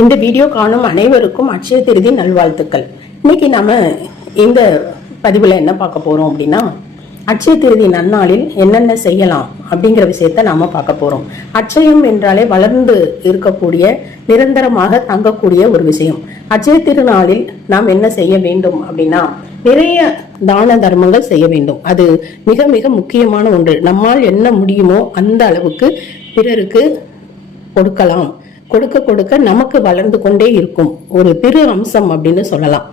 இந்த வீடியோ காணும் அனைவருக்கும் அட்சய திருதி நல்வாழ்த்துக்கள். இன்னைக்கு நம்ம இந்த பதிவில் என்ன பார்க்க போகிறோம் அப்படின்னா அட்சய திருதி நன்னாளில் என்னென்ன செய்யலாம் அப்படிங்கிற விஷயத்த நாம் பார்க்க போகிறோம் அட்சயம் என்றாலே வளர்ந்து இருக்கக்கூடிய நிரந்தரமாக தங்கக்கூடிய ஒரு விஷயம். அட்சய திருநாளில் நாம் என்ன செய்ய வேண்டும் அப்படின்னா நிறைய தான தர்மங்கள் செய்ய வேண்டும். அது மிக மிக முக்கியமான ஒன்று. நம்மால் என்ன முடியுமோ அந்த அளவுக்கு பிறருக்கு கொடுக்கலாம். கொடுக்க கொடுக்க நமக்கு வளர்ந்து கொண்டே இருக்கும். ஒரு திரு அம்சம் அப்படின்னு சொல்லலாம்.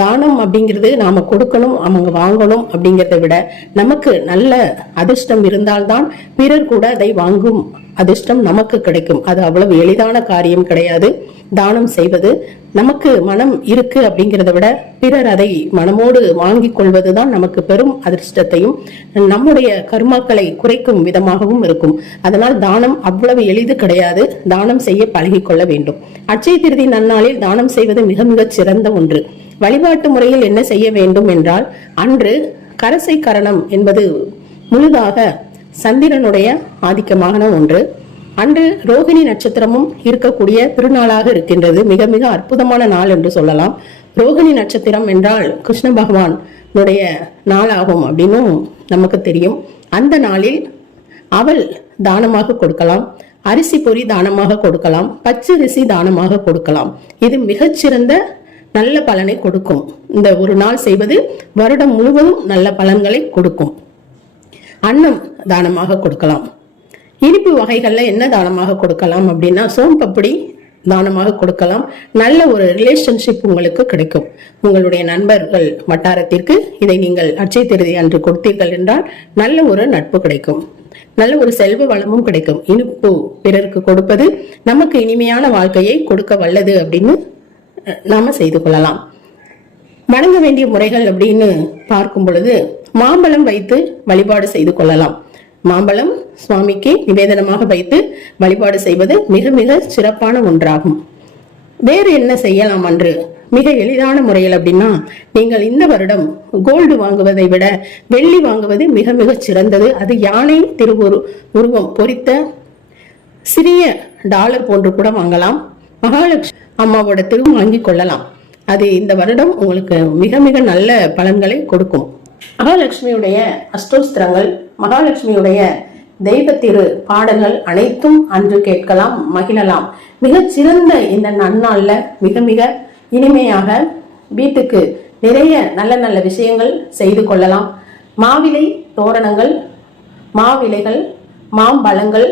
தானம் அப்படிங்கிறது நாம கொடுக்கணும் அவங்க வாங்கணும் அப்படிங்கிறத விட நமக்கு நல்ல அதிர்ஷ்டம் இருந்தால்தான் பிறர் கூட அதை வாங்கும் அதிர்ஷ்டம் நமக்கு கிடைக்கும். அது அவ்வளவு எளிதான காரியம் கிடையாது. தானம் செய்வது நமக்கு மனம் இருக்கு அப்படிங்கிறத விட பிறர் அதை மனமோடு வாங்கி கொள்வதுதான் நமக்கு பெரும் அதிர்ஷ்டத்தையும் நம்முடைய கர்மாக்களை குறைக்கும் விதமாகவும் இருக்கும். அதனால் தானம் அவ்வளவு எளிது கிடையாது. தானம் செய்ய பழகிக்கொள்ள வேண்டும். அட்சய திருதி நன்னாளில் தானம் செய்வது மிக மிகச் சிறந்த ஒன்று. வழிபாட்டு முறையில் என்ன செய்ய வேண்டும் என்றால் அன்று கரசை கரணம் என்பது முழுதாக சந்திரனுடைய ஆதிக்கமான ஒன்று. அன்று ரோகிணி நட்சத்திரமும் இருக்கக்கூடிய திருநாளாக இருக்கின்றது. மிக மிக அற்புதமான நாள் என்று சொல்லலாம். ரோகிணி நட்சத்திரம் என்றால் கிருஷ்ண பகவானுடைய நாளாகும் அப்படின்னும் நமக்கு தெரியும். அந்த நாளில் அவள் தானமாக கொடுக்கலாம். அரிசி பொறி தானமாக கொடுக்கலாம். பச்சரிசி தானமாக கொடுக்கலாம். இது மிகச்சிறந்த நல்ல பலனை கொடுக்கும். இந்த ஒரு நாள் செய்வது வருடம் முழுவதும் நல்ல பலன்களை கொடுக்கும். அன்னம் தானமாக கொடுக்கலாம். இனிப்பு வகைகளில் என்ன தானமாக கொடுக்கலாம் அப்படின்னா சோம்பப்படி தானமாக கொடுக்கலாம். நல்ல ஒரு ரிலேஷன்ஷிப் உங்களுக்கு கிடைக்கும். உங்களுடைய நண்பர்கள் வட்டாரத்திற்கு இதை நீங்கள் அச்சய திருதி அன்று கொடுத்தீர்கள் என்றால் நல்ல ஒரு நட்பு கிடைக்கும். நல்ல ஒரு செல்வ வளமும் கிடைக்கும். இனிப்பு பிறருக்கு கொடுப்பது நமக்கு இனிமையான வாழ்க்கையை கொடுக்க வல்லது அப்படின்னு நாம செய்து கொள்ளலாம். வணங்க வேண்டிய முறைகள் அப்படின்னு பார்க்கும் பொழுது மாம்பழம் வைத்து வழிபாடு செய்து கொள்ளலாம். மாம்பழம் சுவாமிக்கு நிவேதனமாக வைத்து வழிபாடு செய்வது மிக மிக சிறப்பான ஒன்றாகும். வேறு என்ன செய்யலாம் அன்று? மிக எளிதான முறையில் அப்படின்னா நீங்கள் இந்த வருடம் கோல்டு வாங்குவதை விட வெள்ளி வாங்குவது மிக மிக சிறந்தது. அது யானை திருவுரு உருவம் பொறித்த சிறிய டாலர் போன்று கூட வாங்கலாம். மகாலட்சுமி அம்மாவோட திரு வாங்கி கொள்ளலாம். அது இந்த வருடம் உங்களுக்கு மிக மிக நல்ல பலன்களை கொடுக்கும். மகாலட்சுமியுடைய அஷ்டோஸ்திரங்கள் மகாலட்சுமியுடைய தெய்வ திரு பாடல்கள் அனைத்தும் அன்று கேட்கலாம் மகிழலாம். மிகச் சிறந்த இந்த நன்னாளில் மிக மிக இனிமையாக வீட்டுக்கு நிறைய நல்ல நல்ல விஷயங்கள் செய்து கொள்ளலாம். மாவிலை தோரணங்கள் மாவிலைகள் மாம்பழங்கள்.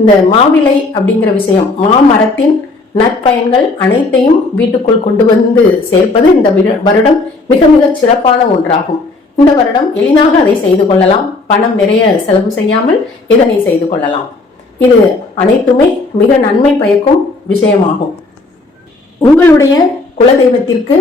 இந்த மாவிலை அப்படிங்கிற விஷயம் மாமரத்தின் நற்பயன்கள் அனைத்தையும் வீட்டுக்குள் கொண்டு வந்து சேர்ப்பது இந்த வருடம் மிக மிக சிறப்பான ஒன்றாகும். இந்த வருடம் எளிதாக அதை செய்து கொள்ளலாம். பணம் நிறைய செலவு செய்யாமல் இதனை செய்து கொள்ளலாம். இது அனைத்துமே மிக நன்மை பயக்கும் விஷயமாகும். உங்களுடைய குலதெய்வத்திற்கு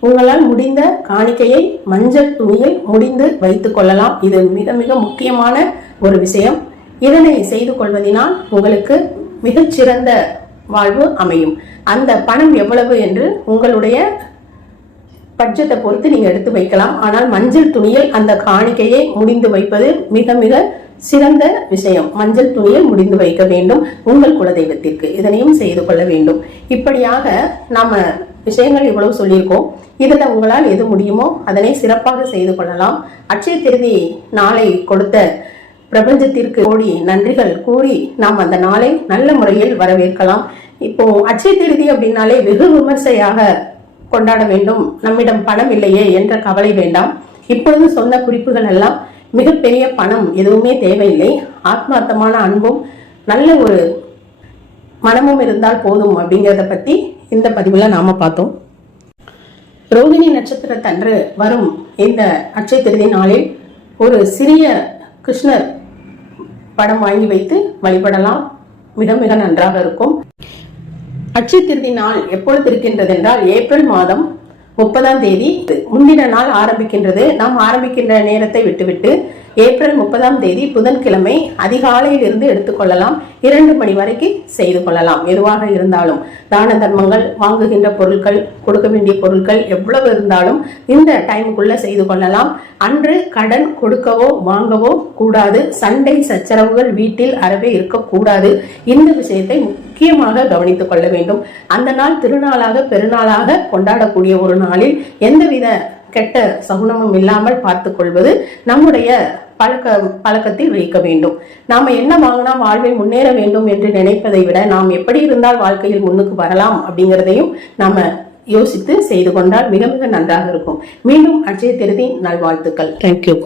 உங்களால் முடிந்த காணிக்கையை மஞ்சள் துணியில் முடிந்து வைத்துக் கொள்ளலாம். இது மிக மிக முக்கியமான ஒரு விஷயம். இதனை செய்து கொள்வதினால் உங்களுக்கு மிகச்சிறந்த வாழ்வு அமையும். அந்த பணம் எவ்வளவு என்று உங்களுடைய பட்ஜெட்டை பொறுத்து நீங்க எடுத்து வைக்கலாம். ஆனால் மஞ்சள் துணியில் அந்த காணிக்கையை முடிந்து வைப்பது மிக மிக சிறந்த விஷயம். மஞ்சள் துணியில் முடிந்து வைக்க வேண்டும். உங்கள் குலதெய்வத்திற்கு இதனையும் செய்து கொள்ள வேண்டும். இப்படியாக நாம விஷயங்கள் இவ்வளவு சொல்லியிருக்கோம். இதில் உங்களால் எது முடியுமோ அதனை சிறப்பாக செய்து கொள்ளலாம். அட்சய திருதி நாளை கொடுத்த பிரபஞ்சத்திற்கு கோடி நன்றிகள் கூறி நாம் அந்த நாளை நல்ல முறையில் வரவேற்கலாம். இப்போ அச்சை திருதி அப்படின்னாலே வெகு விமர்சையாக கொண்டாட வேண்டும். நம்மிடம் பணம் இல்லையே என்ற கவலை வேண்டாம். இப்பொழுது சொன்ன குறிப்புகள் எல்லாம் மிகப்பெரிய பணம் எதுவுமே தேவையில்லை. ஆத்மார்த்தமான அன்பும் நல்ல ஒரு மனமும் இருந்தால் போதும் அப்படிங்கிறத பத்தி இந்த பதிவில் நாம பார்த்தோம். ரோகிணி நட்சத்திரத்தன்று வரும் இந்த அச்சை திருதி நாளில் ஒரு சிறிய கிருஷ்ணர் படம் வாங்கி வைத்து வழிபடலாம். மிக மிக நன்றாக இருக்கும். அட்சய திருதி நாள் எப்பொழுது இருக்கின்றது என்றால் ஏப்ரல் மாதம் முப்பதாம் தேதி. முன்தின நாள் ஆரம்பிக்கின்றது. நாம் ஆரம்பிக்கின்ற நேரத்தை விட்டுவிட்டு ஏப்ரல் முப்பதாம் தேதி புதன்கிழமை அதிகாலையிலிருந்து எடுத்துக்கொள்ளலாம். இரண்டு மணி வரைக்கும் செய்து கொள்ளலாம். எதுவாக இருந்தாலும் தான தர்மங்கள் வாங்குகின்ற பொருட்கள் கொடுக்க வேண்டிய பொருட்கள் எவ்வளவு இருந்தாலும் இந்த டைமுக்குள்ள செய்து கொள்ளலாம். அன்று கடன் கொடுக்கவோ வாங்கவோ கூடாது. சண்டை சச்சரவுகள் வீட்டில் அறவே இருக்கக்கூடாது. இந்த விஷயத்தை முக்கியமாக கவனித்துக் கொள்ள வேண்டும். அந்த நாள் திருநாளாக பெருநாளாக கொண்டாடக்கூடிய ஒரு நாளில் எந்தவித கெட்ட சகுனமும் இல்லாமல் பார்த்துக் கொள்வது நம்முடைய பழக்க பழக்கத்தில் வைக்க வேண்டும். நாம என்ன வாங்கினா வாழ்வில் முன்னேற வேண்டும் என்று நினைப்பதை விட நாம் எப்படி இருந்தால் வாழ்க்கையில் முன்னுக்கு வரலாம் அப்படிங்கிறதையும் நாம யோசித்து செய்து கொண்டால் மிக மிக நன்றாக இருக்கும். மீண்டும் அட்சய திருதி நல்வாழ்த்துக்கள். தேங்க்யூ